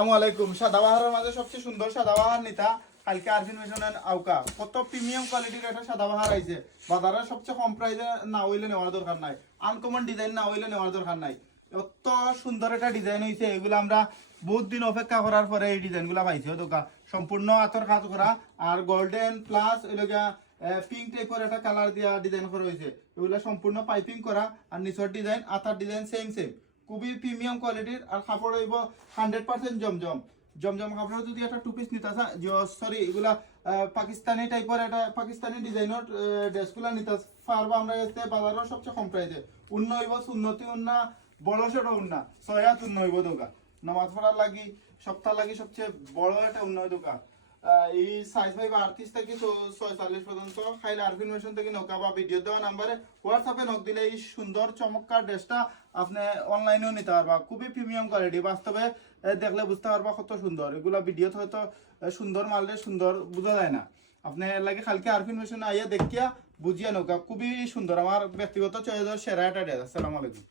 আসসালামু সাদাবাহারের মাঝে সবচেয়ে সুন্দর সাদাবাহার নিতা কালকে আরফিন মেশনের আউকা। কত প্রিমিয়াম কোয়ালিটির একটা সাদাবাহার আইছে। বাজারে সবচেয়ে কম প্রাইসে না হইলে নেওয়ার দরকার নাই। আনকমন ডিজাইন না হইলে নেওয়ার দরকার নাই। অত সুন্দর একটা ডিজাইন হইছে, এগুলো আমরা বহুত দিন অপেক্ষা করার পরে এই ডিজাইনগুলো পাইছি দোকা সম্পূর্ণ আতর কাজ করা আর গোল্ডেন প্লাস এলাকা পিঙ্ক টাইপের একটা কালার দিয়া ডিজাইন করা হয়েছে এগুলো সম্পূর্ণ পাইপিং করা আর নিচের ডিজাইন আতার ডিজাইন সেম সেম খুবই প্রিমিয়াম কোয়ালিটির আর কাপড় হইব হান্ড্রেড পার্সেন্ট জমজম। জমজম কাপড় যদি একটা টু পিস নিতে সরি এগুলা পাকিস্তানি টাইপের একটা পাকিস্তানি ডিজাইনের ড্রেসগুলা নিতে পারব আমরা এতে বাজারের সবচেয়ে কম প্রাইসে উন্ন হইব সুন্নতি উন্না বড় ছোট উন্না, ছয় হাত উন্ন হইব দোকান নামাজ পড়ার লাগি, সপ্তাহ লাগি সবচেয়ে বড় একটা উন্ন দোকা। এই সাইজ ফাইভ আটত্রিশ থেকে ছয়চল্লিশ পর্যন্ত। খাইলে আর ইনফরমেশন থেকে নৌকা বা ভিডিও দেওয়া নাম্বারে হোয়াটসঅ্যাপে নক দিলে এই সুন্দর, চমৎকার ড্রেসটা আপনি অনলাইনেও নিতে পারবা। খুবই প্রিমিয়াম কোয়ালিটি বাস্তবে দেখলে বুঝতে পারবা কত সুন্দর। এগুলা ভিডিওতে হয়তো সুন্দর মারলে সুন্দর বোঝা যায় না। আপনি লাগে কালকে আর ইনফরমেশন আইয়া দেখিয়া বুঝিয়া নৌকা খুবই সুন্দর। আমার ব্যক্তিগত চয়েসের সেরা একটা ড্রেস আসসালামু আলাইকুম।